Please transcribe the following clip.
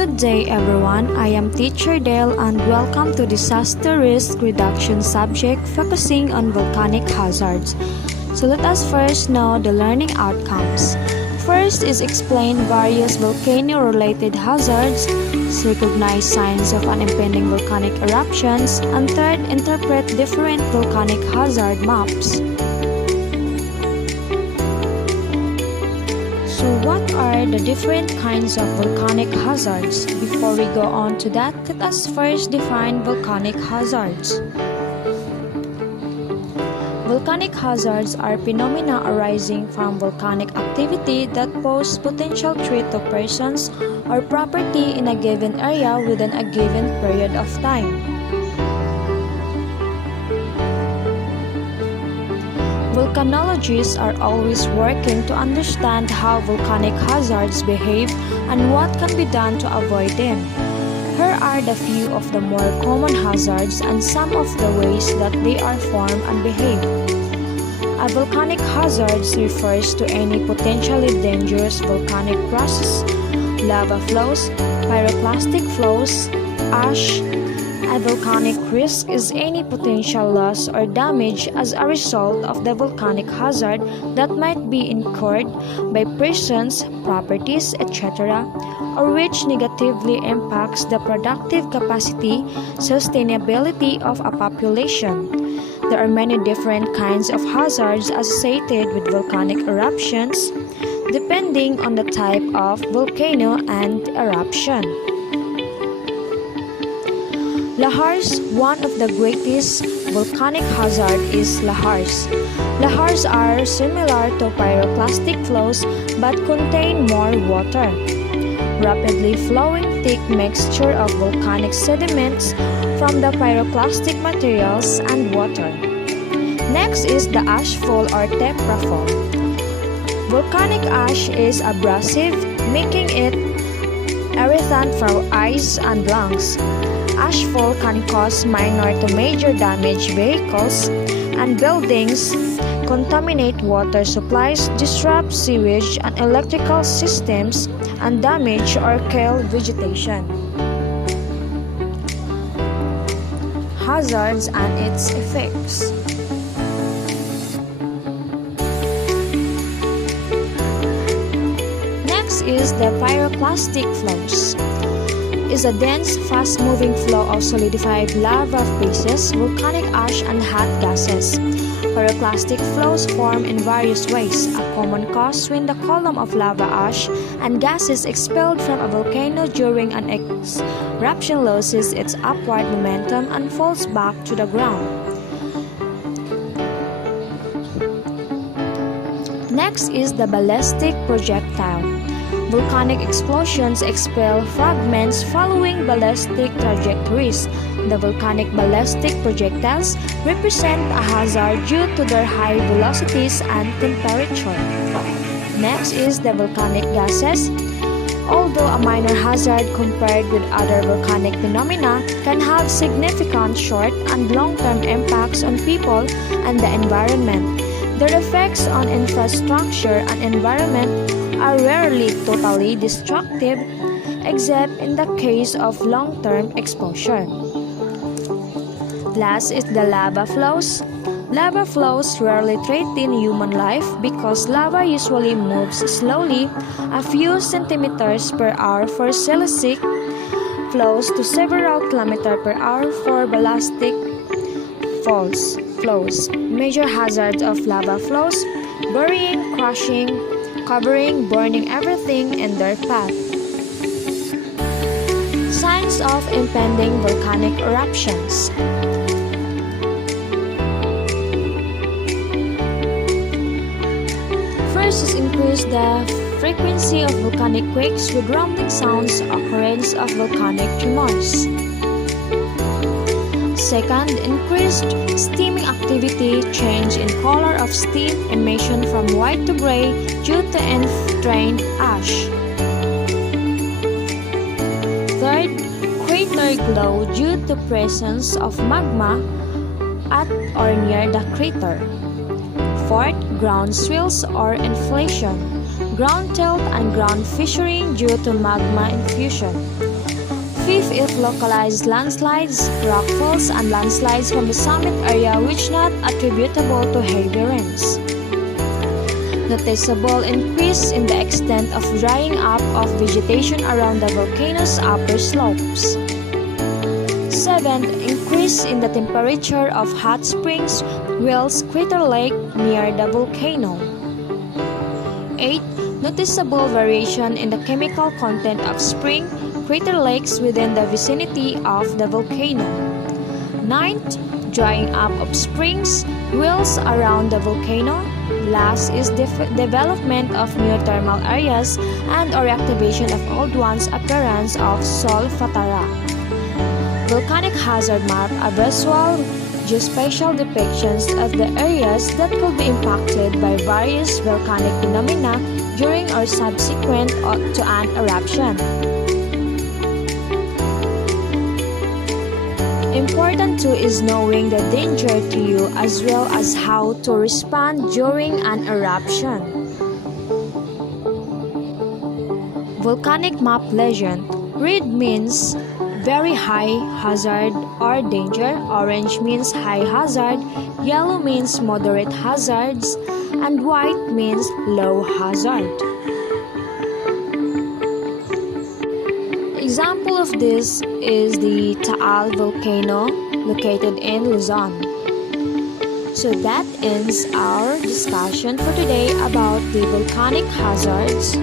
Good day everyone, I am Teacher Dale and welcome to Disaster Risk Reduction subject focusing on volcanic hazards. So let us first know the learning outcomes. First is explain various volcano-related hazards, recognize signs of an impending volcanic eruptions, and third, interpret different volcanic hazard maps. So what are the different kinds of volcanic hazards? Before we go on to that, let us first define volcanic hazards. Volcanic hazards are phenomena arising from volcanic activity that pose potential threat to persons or property in a given area within a given period of time. Volcanologists are always working to understand how volcanic hazards behave and what can be done to avoid them. Here are the few of the more common hazards and some of the ways that they are formed and behave. A volcanic hazard refers to any potentially dangerous volcanic process, lava flows, pyroclastic flows, ash. A volcanic risk is any potential loss or damage as a result of the volcanic hazard that might be incurred by persons, properties, etc., or which negatively impacts the productive capacity, sustainability of a population. There are many different kinds of hazards associated with volcanic eruptions, depending on the type of volcano and eruption. Lahars, one of the greatest volcanic hazards is lahars. Lahars are similar to pyroclastic flows but contain more water. Rapidly flowing thick mixture of volcanic sediments from the pyroclastic materials and water. Next is the ashfall or tephra. Volcanic ash is abrasive, making it irritant for eyes and lungs. Ashfall can cause minor to major damage vehicles and buildings, contaminate water supplies, disrupt sewage and electrical systems, and damage or kill vegetation. Hazards and its effects. Next is the pyroclastic flows. Is a dense, fast-moving flow of solidified lava phases, volcanic ash, and hot gases. Pyroclastic flows form in various ways. A common cause when the column of lava ash and gases expelled from a volcano during an eruption loses its upward momentum and falls back to the ground. Next is the ballistic projectile. Volcanic explosions expel fragments following ballistic trajectories. The volcanic ballistic projectiles represent a hazard due to their high velocities and temperature. Next is the volcanic gases. Although a minor hazard compared with other volcanic phenomena, can have significant short and long-term impacts on people and the environment. Their effects on infrastructure and environment are rarely totally destructive, except in the case of long-term exposure. Last is the lava flows. Lava flows rarely threaten human life because lava usually moves slowly, a few centimeters per hour for silicic flows to several kilometers per hour for ballistic flows. Major hazards of lava flows: burying, crushing, covering, burning everything in their path. Signs of impending volcanic eruptions. First is increase the frequency of volcanic quakes with rumbling sounds, occurrence of volcanic tremors. Second, increased steaming activity, change in color of steam, emission from white to gray due to entrained ash. Third, crater glow due to presence of magma at or near the crater. Fourth, ground swells or inflation, ground tilt and ground fissuring due to magma infusion. Fifth is localized landslides, rockfalls, and landslides from the summit area which not attributable to heavy rains. Noticeable increase in the extent of drying up of vegetation around the volcano's upper slopes. 7th, increase in the temperature of hot springs, Wells Crater Lake near the volcano. 8th, noticeable variation in the chemical content of spring, crater lakes within the vicinity of the volcano. 9th, drying up of springs, wells around the volcano. Last is development of new thermal areas and or reactivation of old ones, appearance of solfatara. Volcanic hazard map are visual geospatial depictions of the areas that could be impacted by various volcanic phenomena during or subsequent to an eruption. Important too is knowing the danger to you as well as how to respond during an eruption. Volcanic map legend. Red means very high hazard or danger, orange means high hazard, yellow means moderate hazards, and white means low hazard. Example of this is the Taal volcano located in Luzon. So that ends our discussion for today about the volcanic hazards.